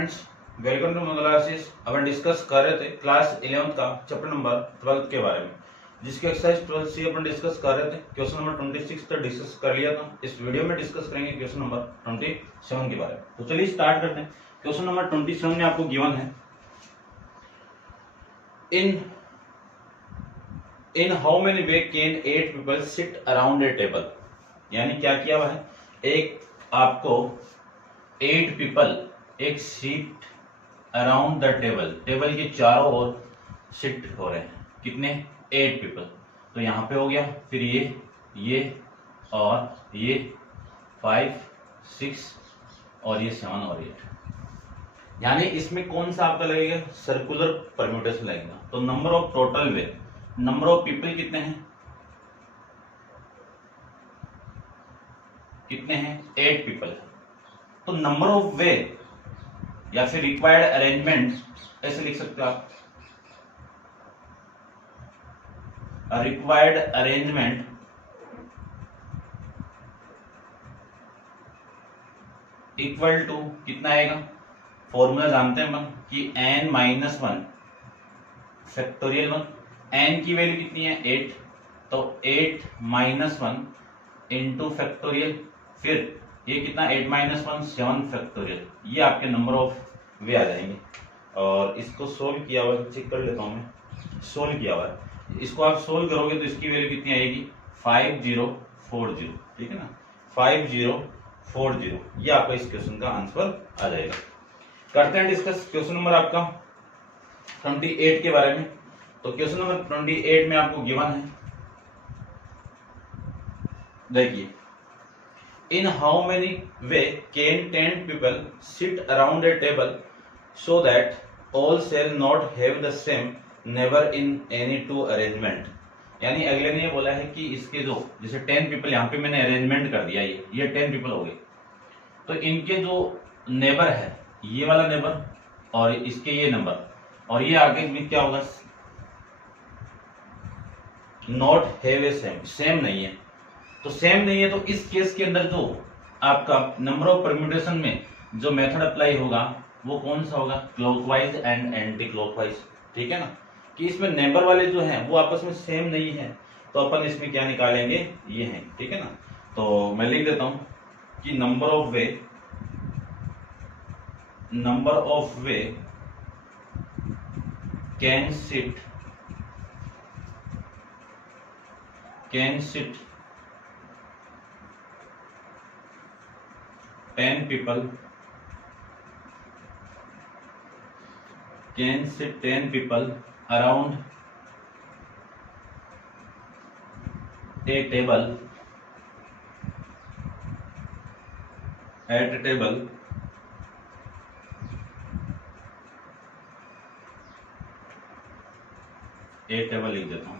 Friends, welcome to Mangla classes. अपन discuss कर रहे थे क्लास 11th का चैप्टर नंबर 12 के बारे में, जिसकी एक्सरसाइज 12 सी अपन डिस्कस कर रहे थे। क्वेश्चन नंबर 26 तक डिस्कस कर लिया था। इस वीडियो में डिस्कस करेंगे क्वेश्चन नंबर 27 के बारे में। तो चलिए स्टार्ट करते हैं। क्वेश्चन नंबर 27 में आपको गिवन है, in how many way can 8 people sit around a table. यानी क्या किया हुआ है, एक आपको 8 पीपल एक seat around the table, table के चारों ओर सिट हो रहे हैं। कितने? 8 पीपल। तो यहां पे हो गया, फिर ये और ये 5, 6 और ये 7 और 8। यानी इसमें कौन सा आपका लगेगा? सर्कुलर परम्यूटेशन लगेगा। तो number of total way, number of people कितने हैं? कितने हैं? 8 पीपल है। तो नंबर ऑफ वे या फिर रिक्वायर्ड अरेंजमेंट ऐसे लिख सकते हो आप। रिक्वायर्ड अरेंजमेंट इक्वल टू कितना आएगा? फॉर्मूला जानते हैं अपन कि n-1 फैक्टोरियल 1। n की वैल्यू कितनी है? 8। तो 8 - 1 इंटू फैक्टोरियल, फिर ये कितना? 8 - 1 7 फैक्टोरियल। ये आपके नंबर ऑफ वे आ जाएंगे। और इसको सोल्व किया हुआ चेक कर लेता हूं मैं। सोल्व किया हुआ है, इसको आप सोल्व करोगे तो इसकी वैल्यू कितनी आएगी? 5040। ठीक है ना, 5040। ये आपका इस क्वेश्चन का आंसर आ जाएगा। करते हैं डिस्कस क्वेश्चन नंबर आपका 28 के बारे में। तो क्वेश्चन नंबर 28 में आपको गिवन है, देखिए, इन how many way can 10 people sit around a table so that all shall not have the same neighbour in any two arrangement. यानी अगले ने ये बोला है कि इसके जो जैसे 10 पीपल, यहाँ पे मैंने अरेंजमेंट कर दिया, ये 10 पीपल हो गए। तो इनके जो नेबर है, ये वाला नेबर और इसके ये नंबर, और ये आगे भी क्या होगा? Not have a same, same नहीं है। तो सेम नहीं है, तो इस केस के अंदर जो आपका नंबर ऑफ परम्यूटेशन में जो मेथड अप्लाई होगा वो कौन सा होगा? Clockwise and anti clockwise. ठीक है ना, कि इसमें नेबर वाले जो हैं वो आपस में सेम नहीं है, तो अपन इसमें क्या निकालेंगे? ये हैं। ठीक है ना, तो मैं लिख देता हूं कि number of way can sit 10 people can sit 10 people around a table at a table लिख देता हूं।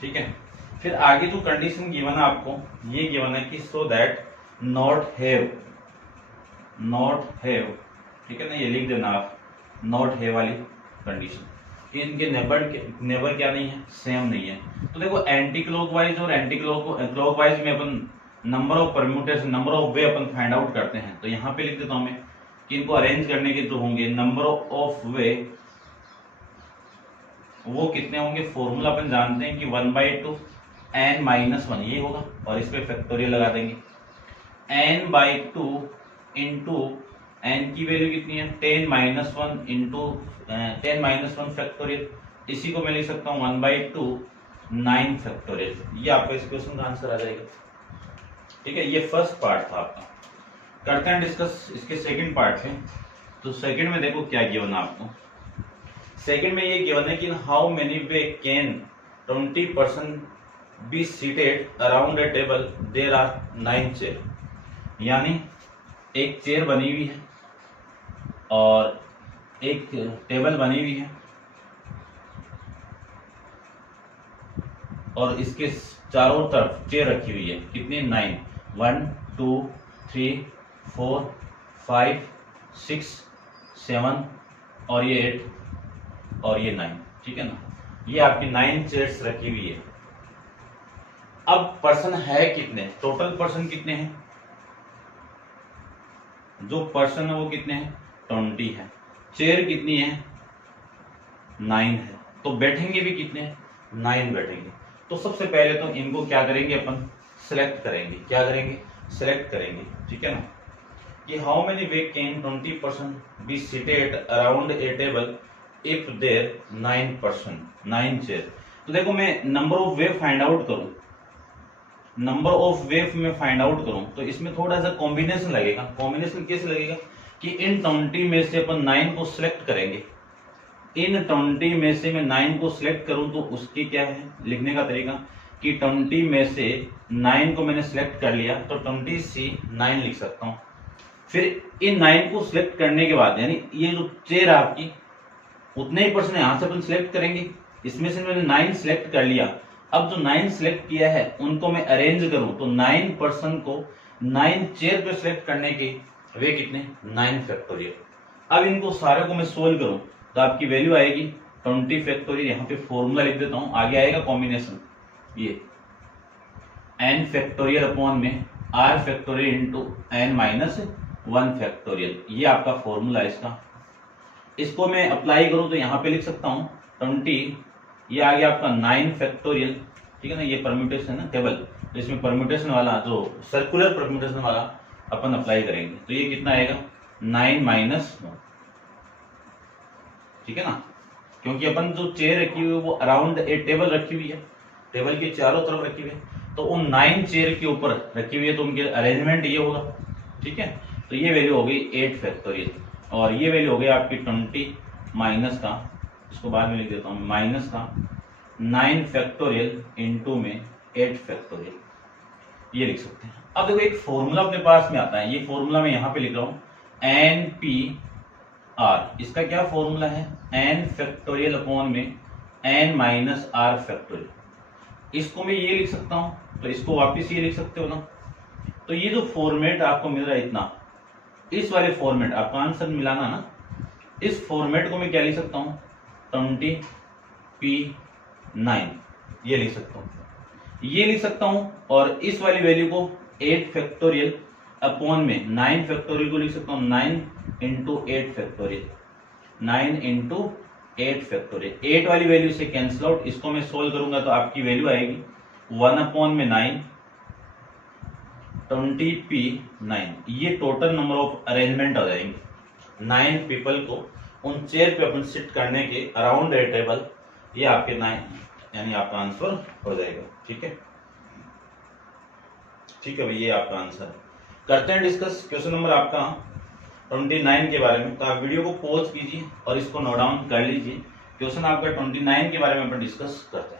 ठीक है, फिर आगे जो कंडीशन गिवन है आपको, ये गिवन है कि सो दैट नॉट हैव, ठीक है ना, ये लिख देना आप, नॉट हैव वाली कंडीशन कि इनके नेबर क्या नहीं है? सेम नहीं है। तो देखो, एंटी क्लॉकवाइज और एंटी क्लॉकवाइज में अपन number of permutation, number of way अपन फाइंड आउट करते हैं। तो यहाँ पे लिख देता हूं मैं कि इनको अरेंज करने के जो होंगे नंबर ऑफ वे, वो कितने होंगे? फॉर्मूला अपन जानते हैं कि 1/2 n-1 ये होगा, और इस पे फैक्टोरियल लगा देंगे। n/2 इंटू n की वैल्यू कितनी है? 10-1 इंटू 10-1 फैक्टोरियल। इसी को मैं लिख सकता हूँ 1/2 9 फैक्टोरियल। ये आपका इस क्वेश्चन का आंसर आ जाएगा। ठीक है, ये फर्स्ट पार्ट था आपका। करते हैं डिस्कस इसके सेकंड पार्ट पे। तो सेकंड में देखो क्या गिवन है आपको। सेकंड में ये गिवन है कि how many way can 20 person be seated around a table, there are 9 chair. यानी एक चेयर बनी हुई है और एक टेबल बनी हुई है, और इसके चारों तरफ चेयर रखी हुई है। कितनी? 9। 1 2 3 4 5 6 7 और ये 8 और ये 9। ठीक है ना, ये आपकी 9 चेयर्स रखी हुई है। अब पर्सन है कितने? टोटल पर्सन कितने हैं? जो पर्सन है वो कितने हैं? 20 है, चेयर कितनी है 9 है, तो बैठेंगे भी कितने 9 बैठेंगे। तो सबसे पहले तो इनको क्या करेंगे अपन सिलेक्ट करेंगे, क्या करेंगे सिलेक्ट करेंगे, ठीक है ना, कि how many way can 20% be seated around a table if there 9 chair. तो देखो मैं number of ways find out करूं, नंबर ऑफ वेव में फाइंड आउट करूं तो इसमें थोड़ा सा कॉम्बिनेशन लगेगा। कॉम्बिनेशन कैसे लगेगा कि इन 20 में से अपन 9 को सिलेक्ट करेंगे, इन 20 में से मैं 9 को सिलेक्ट करूं तो उसकी क्या है लिखने का तरीका कि 20 में से 9 को मैंने सिलेक्ट कर लिया तो 20 से 9 लिख सकता हूं। फिर इन 9 को सिलेक्ट करने के बाद यानी ये जो चेयर आपकी उतने ही पर्सन यहां से अपन सिलेक्ट करेंगे, इसमें से मैंने 9 सिलेक्ट कर लिया। अब जो 9 सिलेक्ट किया है उनको मैं अरेंज करूं तो 9 पर्सन को 9 चेयर पे सिलेक्ट करने के वे कितने 9 फैक्टोरियल। अब इनको सारे को मैं सोल्व करूं तो आपकी वैल्यू आएगी 20 फैक्टोरियल। यहाँ पे फॉर्मूला लिख देता हूं, आगे आएगा कॉम्बिनेशन, ये n फैक्टोरियल अपॉन में r factorial into n minus 1 factorial, ये आपका फॉर्मूला है इसका। इसको मैं अप्लाई करूं तो यहाँ पे लिख सकता हूं 20, ये आ गया आपका 9 फैक्टोरियल, ठीक है ना, ये परम्यूटेशन है टेबल, तो इसमें परम्यूटेशन वाला जो सर्कुलर परम्यूटेशन वाला अपन अप्लाई करेंगे तो ये कितना आएगा 9 माइनस 1, ठीक है ना, क्योंकि अपन जो चेयर रखी हुई है वो अराउंड ए टेबल रखी हुई है, टेबल के चारों तरफ रखी हुई है, तो उन 9 चेयर के ऊपर रखी हुई है तो उनके अरेंजमेंट ये होगा, ठीक है। तो ये वैल्यू हो गई 8 फैक्टोरियल और ये वैल्यू हो गई आपकी 20 माइनस का, इसको बाद में लिख देता हूँ, माइनस का 9 फैक्टोरियल इंटू में 8 फैक्टोरियल, ये लिख सकते हैं। अब देखो एक फॉर्मूला अपने पास में आता है, ये फॉर्मूला मैं यहाँ पे लिख रहा हूँ NPR, इसका क्या फॉर्मूला है n फैक्टोरियल अपॉन में n माइनस r फैक्टोरियल। इसको मैं ये लिख सकता हूँ तो इसको वापस ये लिख सकते हो ना। तो ये जो फॉर्मेट आपको मिल रहा है इतना, इस वाले फॉर्मेट आपका आंसर मिलाना ना, इस फॉर्मेट को मैं क्या लिख सकता हूँ 20p9 ये लिख सकता हूँ, ये लिख सकता हूँ। और इस वाली वैल्यू को 8 फैक्टोरियल अपॉन में 9 फैक्टोरियल को लिख सकता हूँ 9 इंटू 8 फैक्टोरियल, 9 इंटू 8 फैक्टोरियल, 8 वाली वैल्यू से कैंसिल आउट, इसको मैं सोल्व करूंगा तो आपकी वैल्यू आएगी 1 अपॉन में 9 20p9, ये टोटल नंबर ऑफ अरेंजमेंट आ जाएंगे 9 पीपल को उन चेयर पे अपन सिट करने के अराउंड ए टेबल, ये आपके 9 यानी आपका आंसर हो जाएगा, ठीक है, ठीक है भाई, ये आपका आंसर है। करते हैं डिस्कस क्वेश्चन नंबर आपका 29 के बारे में। तो आप वीडियो को पॉज कीजिए और इसको नोट डाउन कर लीजिए, क्वेश्चन आपका 29 के बारे में अपन डिस्कस करते हैं।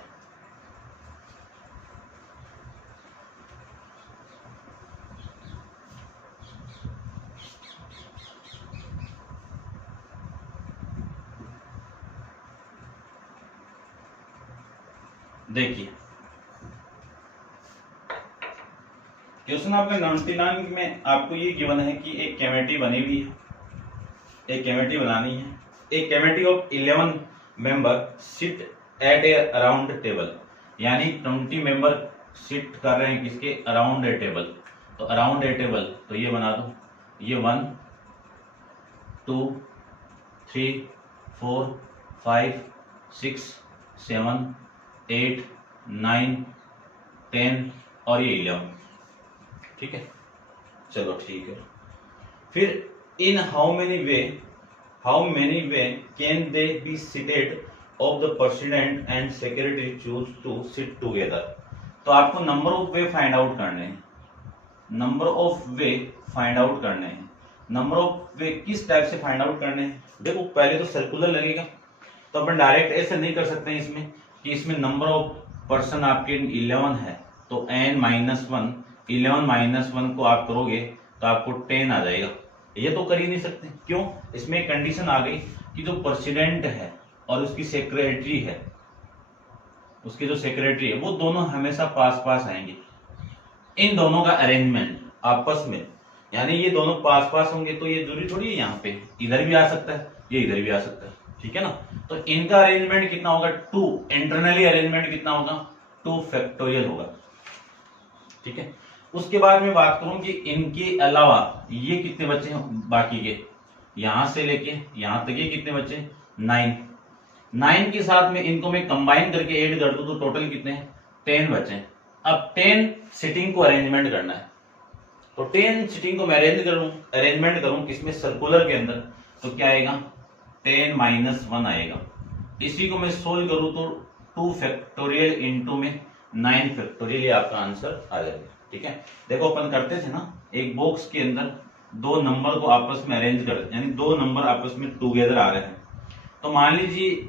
देखिए क्वेश्चन आपका 99 में आपको ये गिवन है कि एक कैविटी बनी हुई है, एक कैविटी बनानी है, एक cavity of 11 member sit at A around table, यानी 20 मेंबर सिट कर रहे हैं किसके अराउंड ए टेबल, तो अराउंड ए टेबल तो ये बना दो, ये 1 2 3 4 5 6 7 8 9 10 और ये 11, ठीक है, चलो ठीक है। फिर in how many way can they be seated of the president and secretary choose to sit together. तो आपको number of way find out करने हैं, number of way find out करने हैं। नंबर ऑफ वे किस टाइप से फाइंड आउट करने हैं, देखो पहले तो सर्कुलर लगेगा, तो अपन डायरेक्ट ऐसे नहीं कर सकते हैं इसमें कि इसमें नंबर ऑफ पर्सन आपके 11 है तो n माइनस 1, 11 माइनस 1 को आप करोगे तो आपको 10 आ जाएगा, ये तो कर ही नहीं सकते। क्यों, इसमें एक कंडीशन आ गई कि जो प्रेसिडेंट है और उसकी सेक्रेटरी है, उसकी जो सेक्रेटरी है वो दोनों हमेशा पास पास आएंगे। इन दोनों का अरेंजमेंट आपस में, यानी ये दोनों पास पास होंगे तो ये जरूरी थोड़ी है यहाँ पे इधर भी आ सकता है, ये इधर भी आ सकता है, ठीक है ना। तो इनका अरेंजमेंट कितना होगा 2, इंटरनली अरेंजमेंट कितना होगा 2 फैक्टोरियल होगा, ठीक है। उसके बाद में बात करूं कि इनके अलावा ये कितने बच्चे हैं बाकी के, यहां से लेके यहां तक ये कितने बचे 9। 9 के साथ में इनको मैं कंबाइन करके ऐड कर दूं तो टोटल कितने हैं 10 बचे। अब 10 सिटिंग को अरेंजमेंट करना है, तो 10 सिटिंग को मैं अरेंजमेंट करूं किसमें सर्कुलर के अंदर, तो क्या आएगा 10 - 1 आएगा। इसी को मैं सोल्व करूं तो 2 फैक्टोरियल इंटू में 9 फैक्टोरियल, ये आपका आंसर आ जाएगा। ठीक है, देखो अपन करते थे ना, एक बॉक्स के अंदर दो नंबर को आपस में अरेंज कर, यानी दो नंबर आपस में टुगेदर आ रहे हैं, तो मान लीजिए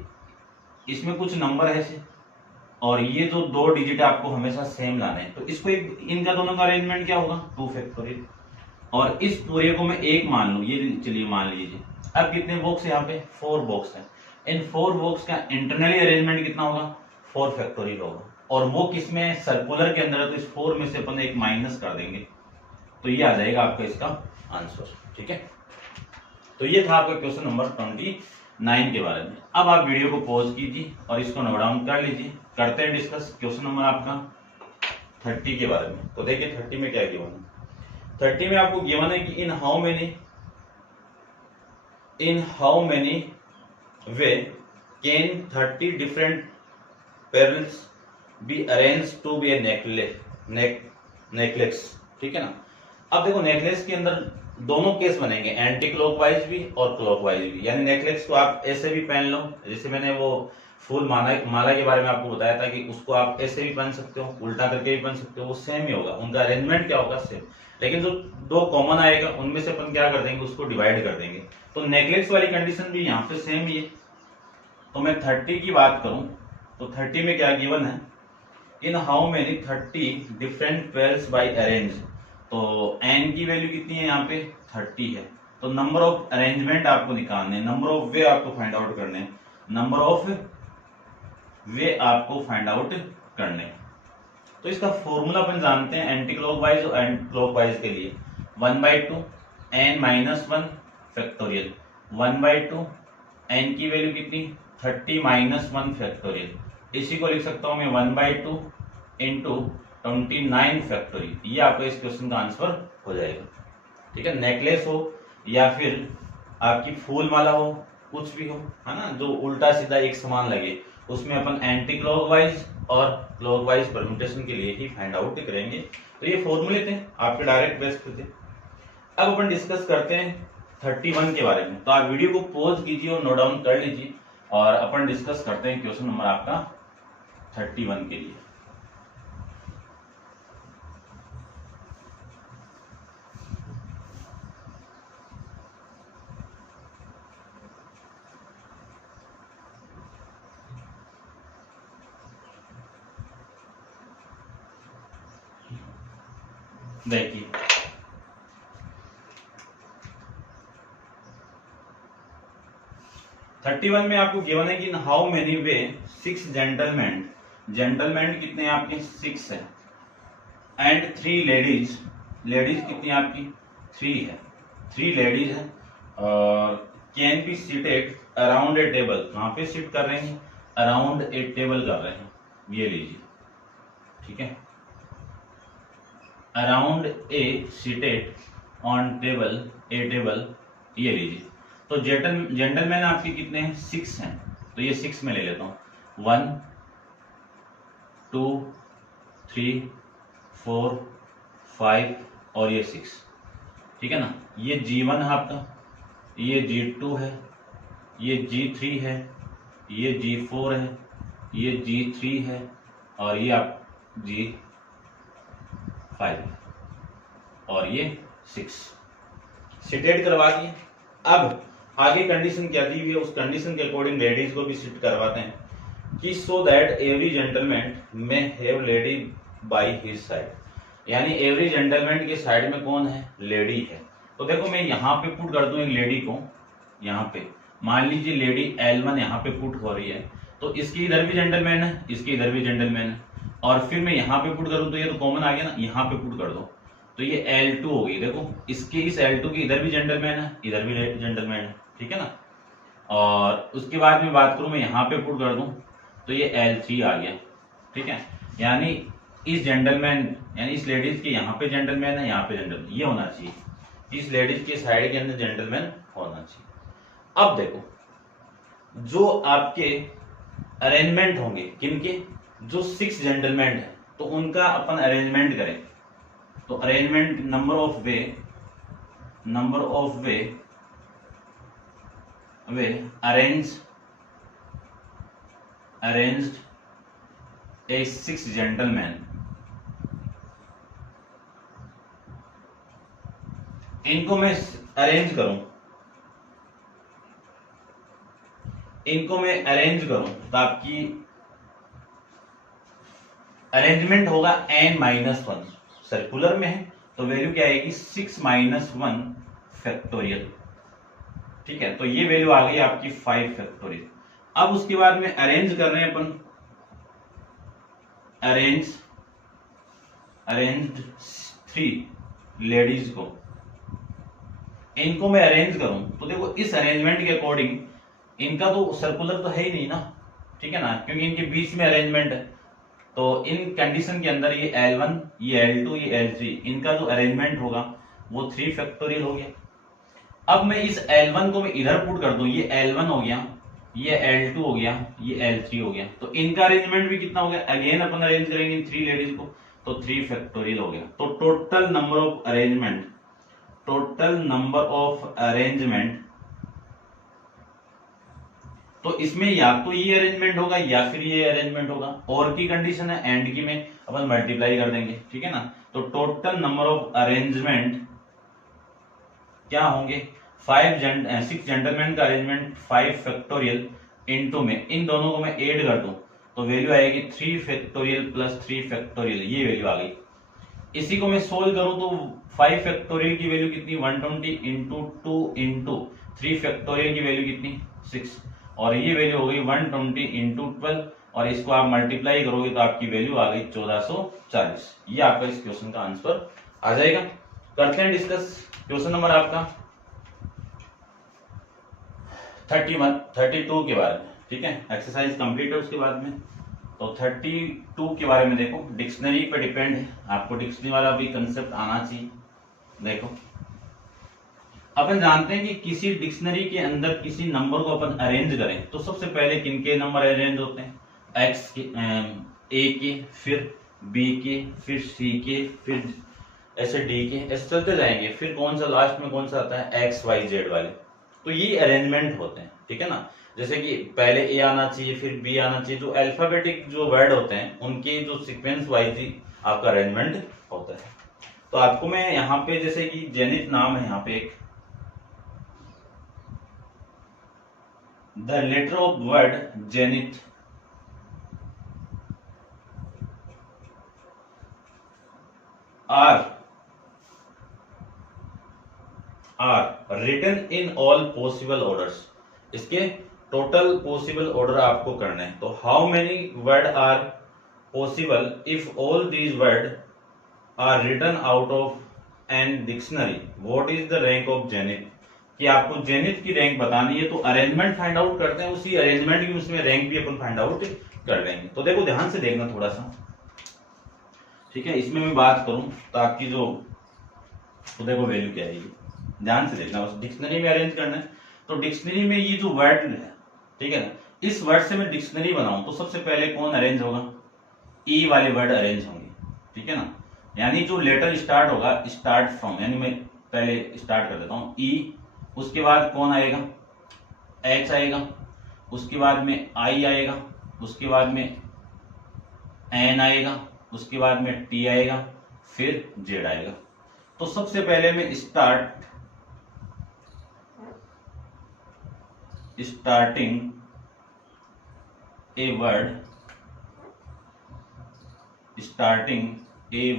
इसमें कुछ नंबर है ऐसे और ये जो 2 डिजिट आपको हमेशा सेम लाने हैं, तो इसको एक इनका दोनों का अरेंजमेंट क्या होगा 2 फैक्टोरियल, और इस पूरे को मैं 1 मान लूं, ये चलिए मान लीजिए। अब कितने बॉक्स है यहाँ पे 4 बॉक्स है, इन 4 बॉक्स का इंटरनली अरेंजमेंट कितना होगा 4 फैक्टोरियल होगा, और वो किसमें सर्कुलर के अंदर है, तो इस 4 में से अपन एक माइनस कर देंगे, तो ये आ जाएगा आपका इसका आंसर। ठीक है, तो ये था आपका क्वेश्चन नंबर 29 के बारे में। अब आप वीडियो को पॉज कीजिए और इसको नोट डाउन कर लीजिए, करते हैं डिस्कस क्वेश्चन नंबर आपका 30 के बारे में। तो देखिए 30 में क्या गिवन है, 30 में आपको गिवन है कि in how many way can 30 different parents be arrange to be a necklace. ठीक है ना, अब देखो नेकलेस के अंदर दोनों केस बनेंगे, एंटी क्लॉकवाइज भी और क्लॉकवाइज भी, यानी नेकलेस को आप ऐसे भी पहन लो, जैसे मैंने वो फूल माला के बारे में आपको बताया था कि उसको आप ऐसे भी पहन सकते हो, उल्टा करके भी पहन सकते हो, वो सेम ही होगा, उनका अरेंजमेंट क्या होगा सेम, लेकिन जो 2 कॉमन आएगा उनमें से अपन क्या कर देंगे उसको डिवाइड कर देंगे, तो नेकलेस वाली कंडीशन भी यहाँ पे सेम ही है। तो मैं 30 की बात करूं तो 30 में क्या गिवन है, in how many 30 different pairs by arrange, तो एन की वैल्यू कितनी है यहाँ पे 30 है, तो नंबर ऑफ अरेंजमेंट आपको निकालने, नंबर ऑफ वे आपको फाइंड आउट करने, नंबर ऑफ वे आपको फाइंड आउट करने। तो इसका फॉर्मूला अपन जानते हैं एंटी क्लॉकवाइज और एंटी क्लॉकवाइज के लिए 1/2 n - 1 फैक्टोरियल, 1/2 n की वैल्यू कितनी 30 - 1 फैक्टोरियल, इसी को लिख सकता हूं मैं 1/2 इंटू 29 फैक्टोरियल, ये आपका इस क्वेश्चन का आंसर हो जाएगा। ठीक है, नेकलेस हो या फिर आपकी फूल माला हो, कुछ भी हो, है ना, जो उल्टा सीधा एक समान लगे, उसमें अपन एंटी क्लॉकवाइज और क्लॉकवाइज परम्यूटेशन के लिए ही फाइंड आउट करेंगे। तो ये फॉर्मूले थे आपके डायरेक्ट बेस पे थे। अब अपन डिस्कस करते हैं 31 के बारे में, तो आप वीडियो को पॉज कीजिए और नोट डाउन कर लीजिए और अपन डिस्कस करते हैं क्वेश्चन नंबर आपका 31 के लिए। देखिए 31 में आपको गिवन है कि in how many way 6 gentleman कितने हैं आपके 6 है, एंड 3 लेडीज कितनी है आपकी 3 है, 3 लेडीज है और can be seated around a table, कहां पे सिट कर रहे हैं अराउंड ए टेबल कर रहे हैं, ये लीजिए। ठीक है, around a seated on table A table, ये लीजिए। तो जेंटलमैन आपके कितने हैं 6 हैं, तो ये 6 में ले लेता हूं 1 2 3 4 5 और ये 6। ठीक है ना, ये G1 है आपका, ये G2 है, ये G3 है, ये G4 है, ये G3 है और ये आप G5 और ये 6 सीटेड करवा दिए। अब आगे कंडीशन क्या दी हुई है, उस कंडीशन के अकॉर्डिंग लेडीज को भी सीट करवाते हैं कि so that every gentleman may have lady by his side, यानी एवरी जेंटलमैन के साइड में कौन है लेडी है। तो देखो मैं यहाँ पे पुट कर दूं एक लेडी को, यहाँ पे मान लीजिए लेडी L1 यहाँ पे पुट हो रही है, तो इसके इधर भी जेंटलमैन है, इसके इधर भी जेंटलमैन है, और फिर मैं यहाँ पे पुट करूं तो ये तो कॉमन आ गया ना, यहाँ पे पुट कर दो तो ये L2 हो गई। देखो इसके इस L2 के इधर भी जेंटलमैन है, इधर भी जेंटलमैन है, ठीक है ना। और उसके बाद में बात करूं मैं यहाँ पे पुट कर दूं तो ये L3 आ गया, ठीक है। यानी इस जेंटलमैन यानी इस लेडीज के यहाँ पे जेंटलमैन है, यहाँ पे जेंटलमैन, ये होना चाहिए इस लेडीज के साइड के अंदर जेंटलमैन होना चाहिए। अब देखो जो आपके अरेंजमेंट होंगे किनके, जो 6 जेंटलमैन है तो उनका अपन अरेंजमेंट करें। तो arrangement number of way arranged A 6 gentleman, इनको मैं अरेंज करूं, तो आपकी अरेंजमेंट होगा n-1, सर्कुलर में है तो वैल्यू क्या आएगी 6 - 1 फैक्टोरियल। ठीक है, तो ये वैल्यू आ गई आपकी 5 फैक्टोरियल। अब उसके बाद में अरेंज कर रहे हैं अपन, अरेंज्ड 3 लेडीज को, इनको मैं अरेंज करूं तो देखो इस अरेंजमेंट के अकॉर्डिंग इनका तो सर्कुलर तो है ही नहीं ना, ठीक है ना, क्योंकि इनके बीच में अरेंजमेंट है। तो इन कंडीशन के अंदर ये L1, ये L2, ये L3, इनका जो अरेंजमेंट होगा वो 3 फैक्टोरियल हो गया। अब मैं इस L1 को मैं इधर पुट कर दूं, ये L1 हो गया, ये L2 हो गया, ये L3 हो गया, तो इनका अरेंजमेंट भी कितना हो गया, अगेन अपन अरेंज करेंगे इन 3 लेडीज को तो 3 फैक्टोरियल हो गया। तो टोटल नंबर ऑफ अरेंजमेंट तो इसमें या तो ये अरेंजमेंट होगा या फिर ये अरेंजमेंट होगा, और की कंडीशन है, एंड की में अपन मल्टीप्लाई कर देंगे, ठीक है ना। तो टोटल नंबर ऑफ अरेंजमेंट क्या होंगे, 6 जेंटलमैन का अरेंजमेंट 5 फैक्टोरियल इनटू में इन दोनों को मैं ऐड कर दूं तो वैल्यू आएगी 3 फैक्टोरियल प्लस 3 फैक्टोरियल, ये वैल्यू आ गई। इसी को मैं सोल्व करूं तो 5 फैक्टोरियल की वैल्यू कितनी 120 इंटू 2 इंटू 3 फैक्टोरियल की वैल्यू कितनी 6, और ये वैल्यू हो गई 120 इंटू 12, और इसको आप मल्टीप्लाई करोगे तो आपकी वैल्यू आ गई 1440। ये आपका इस क्वेश्चन का आंसर आ जाएगा। करते हैं डिस्कस क्वेश्चन नंबर आपका 32 के बारे में, ठीक है, एक्सरसाइज कंप्लीट है उसके बाद में। तो 32 के बारे में देखो, डिक्शनरी पे डिपेंड है, आपको डिक्शनरी वाला भी कंसेप्ट आना चाहिए। देखो अपन जानते हैं कि किसी डिक्शनरी के अंदर किसी नंबर को अपन अरेंज करें तो सबसे पहले किनके नंबर अरेंज होते हैं, एक्स के, ए के, फिर बी के, फिर सी के, फिर ऐसे डी के, ऐसे चलते जाएंगे, फिर कौन सा लास्ट में कौन सा आता है, एक्स वाई जेड वाले। तो ये अरेंजमेंट होते हैं, ठीक है ना। जैसे कि पहले ए आना चाहिए फिर बी आना चाहिए, जो अल्फाबेटिक जो वर्ड होते हैं उनके जो सीक्वेंस वाइज ही आपका अरेंजमेंट होता है। तो आपको मैं यहाँ पे जैसे कि जेनिथ नाम है, यहाँ पे एक the letter of word zenith are written in all possible orders, इसके टोटल पॉसिबल ऑर्डर आपको करने हैं। तो how many word are possible if all these word are written out of an dictionary, what is the rank of zenith, कि आपको zenith की rank बतानी है। तो अरेंजमेंट फाइंड आउट करते हैं, उसी अरेंजमेंट की उसमें रैंक भी अपन फाइंड आउट कर लेंगे। तो देखो ध्यान से देखना थोड़ा सा, ठीक है, इसमें मैं बात करूं तो आपकी जो, तो देखो वैल्यू क्या आएगी, ध्यान से देखना, बस डिक्शनरी में अरेंज करना है। तो डिक्शनरी में ये जो वर्ड है, ठीक है ना, इस वर्ड से मैं डिक्शनरी बनाऊं तो सबसे पहले कौन अरेंज होगा, ई वाले वर्ड अरेंज होंगे, ठीक है ना। यानी जो लेटर स्टार्ट होगा, स्टार्ट फ्रॉम, यानी मैं पहले स्टार्ट कर देता हूं ई, उसके बाद कौन आएगा, एच आएगा, उसके बाद में आई आएगा, उसके बाद में एन आएगा, उसके बाद में टी आएगा, फिर जेड आएगा। तो सबसे पहले मैं स्टार्टिंग ए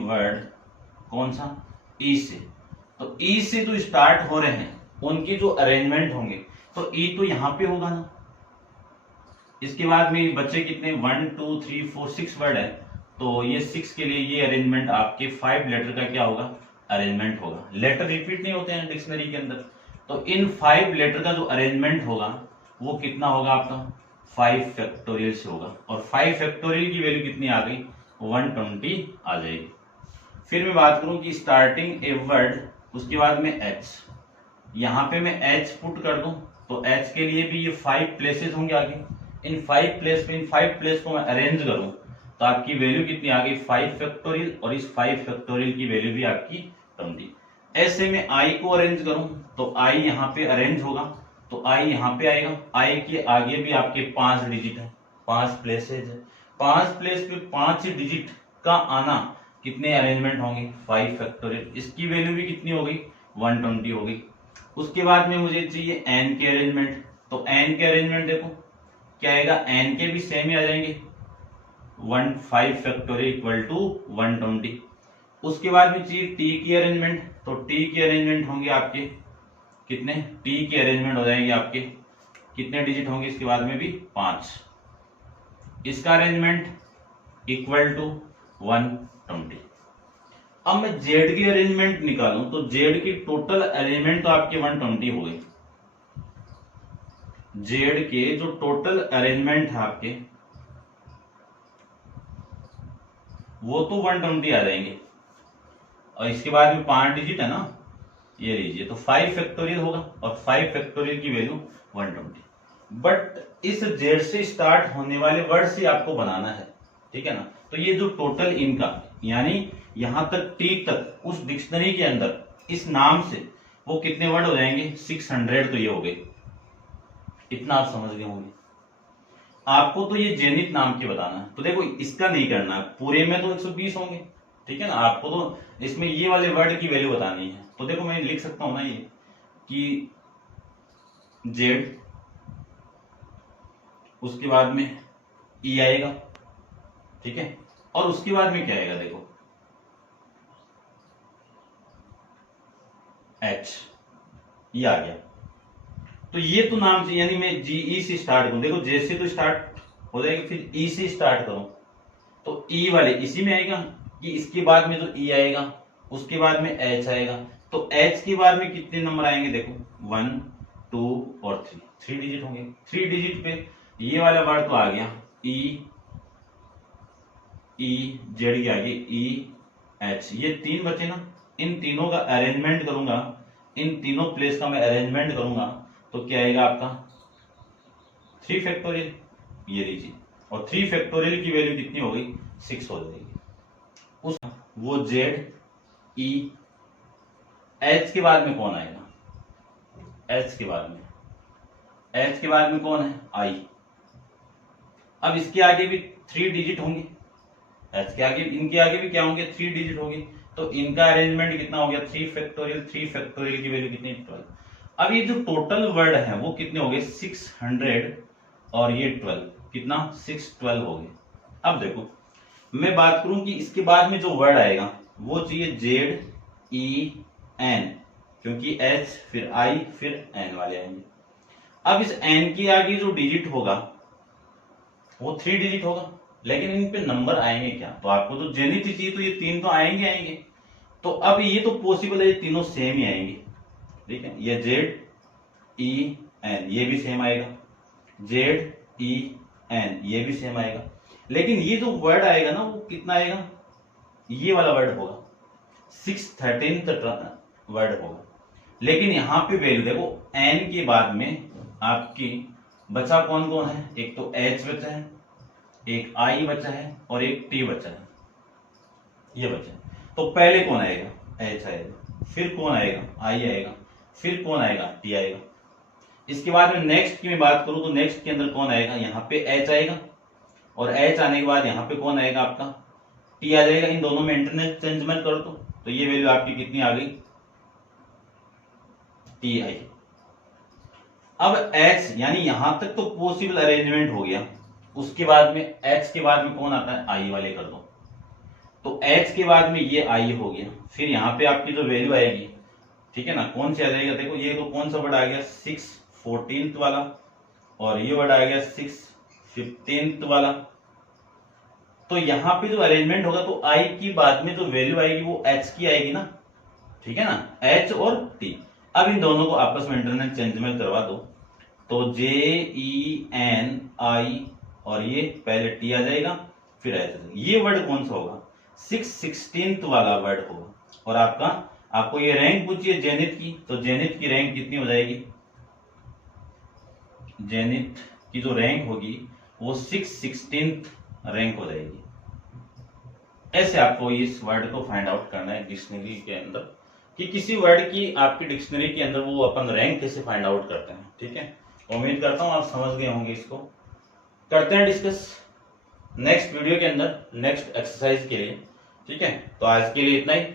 वर्ड कौन सा, ई से। तो ई से जो स्टार्ट हो रहे हैं उनके जो अरेंजमेंट होंगे, तो ई तो यहां पे होगा ना। इसके बाद में बच्चे कितने 1 2 3 4 6 वर्ड है, तो ये 6 के लिए ये अरेंजमेंट आपके 5 लेटर का क्या होगा, अरेंजमेंट होगा। लेटर रिपीट नहीं होते हैं डिक्शनरी के अंदर, तो इन 5 लेटर का जो अरेंजमेंट होगा वो कितना होगा आपका 5 फैक्टोरियल से होगा, और 5 फैक्टोरियल की वैल्यू कितनी आ गई 120 आ जाएगी। फिर मैं बात करूं कि स्टार्टिंग ए वर्ड, उसके बाद में एच, यहाँ पे मैं एच पुट कर दूं तो एच के लिए भी ये 5 प्लेसेस होंगे आगे। इन 5 प्लेस को मैं अरेंज करूं तो आपकी वैल्यू कितनी आ गई 5 फैक्टोरियल, और इस 5 फैक्टोरियल की वैल्यू भी आपकी 20। ऐसे में आई को अरेंज करूं तो आई यहाँ पे अरेंज होगा तो आई यहाँ पे आएगा। आई के आगे भी आपके 5 डिजिट है, 5 प्लेसेज है। 5 प्लेस पे 5 डिजिट का आना कितने अरेंजमेंट होंगे 5 फैक्टोरियल। इसकी वैल्यू भी कितनी हो गई 120 हो गई। उसके बाद में मुझे चाहिए एन के अरेंजमेंट, तो एन के अरेंजमेंट देखो क्या आएगा, एन के भी सेम ही आ जाएंगे 5 फैक्टोरियल इक्वल टू 120। उसके बाद में चाहिए टी की अरेंजमेंट, तो टी के अरेंजमेंट होंगे आपके कितने, टी के अरेंजमेंट हो जाएंगे आपके कितने डिजिट होंगे इसके बाद में भी 5। इसका अरेंजमेंट इक्वल टू 120। अब मैं जेड की अरेंजमेंट निकालूं तो जेड की टोटल अरेंजमेंट तो आपके 120 हो गए। जेड के जो टोटल अरेंजमेंट है आपके वो तो 120 आ जाएंगे, और इसके बाद में 5 डिजिट है ना, ये लीजिए तो 5 फैक्टोरियल होगा, और 5 फैक्टोरियल की वैल्यू 120। बट इस जेड से स्टार्ट होने वाले वर्ड से आपको बनाना है, ठीक है ना। तो ये जो टोटल इनका यानी यहां तक टी तक उस डिक्शनरी के अंदर इस नाम से वो कितने वर्ड हो जाएंगे 600, तो ये हो गए। इतना आप समझ गए होंगे। आपको तो ये जेनिथ नाम के बताना है, तो देखो इसका नहीं करना, पूरे में तो 120 होंगे, ठीक है ना। आपको तो इसमें ये वाले वर्ड की वैल्यू बतानी है, तो देखो मैं लिख सकता हूं ना ये कि जेड, उसके बाद में ई आएगा, ठीक है, और उसके बाद में क्या आएगा देखो एच, ये आ गया। तो ये तो नाम से यानी मैं जीई से स्टार्ट करूं, देखो जे से तो स्टार्ट हो जाएगा, फिर ई से स्टार्ट करूं तो ई वाले इसी में आएगा कि इसके बाद में तो ई आएगा, उसके बाद में एच आएगा, तो एच के बाद में कितने नंबर आएंगे देखो 1 2 और 3 डिजिट होंगे। 3 डिजिट पे ये वाला वर्ड तो आ गया ई, ई जेड के आगे ई एच, ये 3 बचे ना। इन तीनों का अरेंजमेंट करूंगा, इन तीनों प्लेस का मैं अरेंजमेंट करूंगा तो क्या आएगा आपका 3 फैक्टोरियल, ये लीजिए, और 3 फैक्टोरियल की वैल्यू कितनी हो गई 6 हो जाएगी। उस वो जेड ई एच के बाद में कौन आएगा, एच के बाद में, एच के बाद में कौन है आई। अब इसके आगे भी 3 डिजिट होंगे, एच के आगे इनके आगे भी क्या होंगे 3 डिजिट होंगे, तो इनका अरेंजमेंट कितना हो गया 3 फैक्टोरियल। 3 फैक्टोरियल की वैल्यू कितनी 12। अब ये जो टोटल वर्ड है वो कितने हो गए 600, और ये 12 कितना 612 हो गए। अब देखो मैं बात करूं कि इसके बाद में जो वर्ड आएगा वो चाहिए जेड ई एन, क्योंकि एच फिर आई फिर एन वाले आएंगे। अब इस एन के आगे जो डिजिट होगा वो 3 डिजिट होगा, लेकिन इन पे नंबर आएंगे क्या, तो आपको तो जेनिथ चाहिए, तो ये 3 तो आएंगे। तो अब ये तो पॉसिबल है ये तीनों सेम ही आएंगे, ठीक है। ये जेड ई एन ये भी सेम आएगा, जेड ई एन ये भी सेम आएगा, लेकिन ये जो वर्ड आएगा ना वो कितना आएगा, ये वाला वर्ड होगा 613th वर्ड होगा। लेकिन यहां पे वैल्यू देखो एन के बाद में आपकी बचा कौन कौन है, एक तो एच बचा है, एक आई बचा है, और एक टी बचा है, ये बचा है। तो पहले कौन आएगा एच आएगा, फिर कौन आएगा आई आएगा, फिर कौन आएगा टी आएगा। इसके बाद में नेक्स्ट की मैं बात करूं तो नेक्स्ट के अंदर कौन आएगा, यहाँ पे एच आएगा, और एच आने के बाद यहाँ पे कौन आएगा आपका टी आ जाएगा। इन दोनों में इंटरचेंजमेंट कर दो तो ये वैल्यू आपकी कितनी आ गई टी आई। अब एच यानी यहां तक तो पॉसिबल अरेंजमेंट हो गया, उसके बाद में एच के बाद में कौन आता है आई वाले कर दो, तो एच के बाद में ये आई हो गया, फिर यहाँ पे आपकी जो वैल्यू आएगी, ठीक है ना, कौन सी आ जाएगा देखो ये तो कौन सा वर्ड आ गया 614th वाला, और ये वर्ड आ गया 615th वाला। तो यहाँ पे जो अरेंजमेंट होगा तो आई की बाद में जो वैल्यू आएगी वो एच की आएगी ना, ठीक है ना, एच और टी। अब इन दोनों को आपस में इंटरचेंजमेंट करवा दो तो जे ई एन आई, और ये पहले टी आ जाएगा फिर एच। ये वर्ड कौन सा होगा 616th वाला वर्ड होगा, और आपका आपको ये रैंक पूछिए जेनिथ की, तो जेनिथ की रैंक कितनी हो जाएगी, जेनिथ की जो रैंक होगी वो 616th रैंक हो जाएगी। ऐसे आपको इस वर्ड को फाइंड आउट करना है डिक्शनरी के अंदर, कि किसी वर्ड की आपकी डिक्शनरी के अंदर वो अपन रैंक कैसे फाइंड आउट करते हैं। ठीक है, उम्मीद करता हूं आप समझ गए होंगे। इसको करते हैं डिस्कस नेक्स्ट वीडियो के अंदर, नेक्स्ट एक्सरसाइज के लिए। ठीक है, तो आज के लिए इतना ही।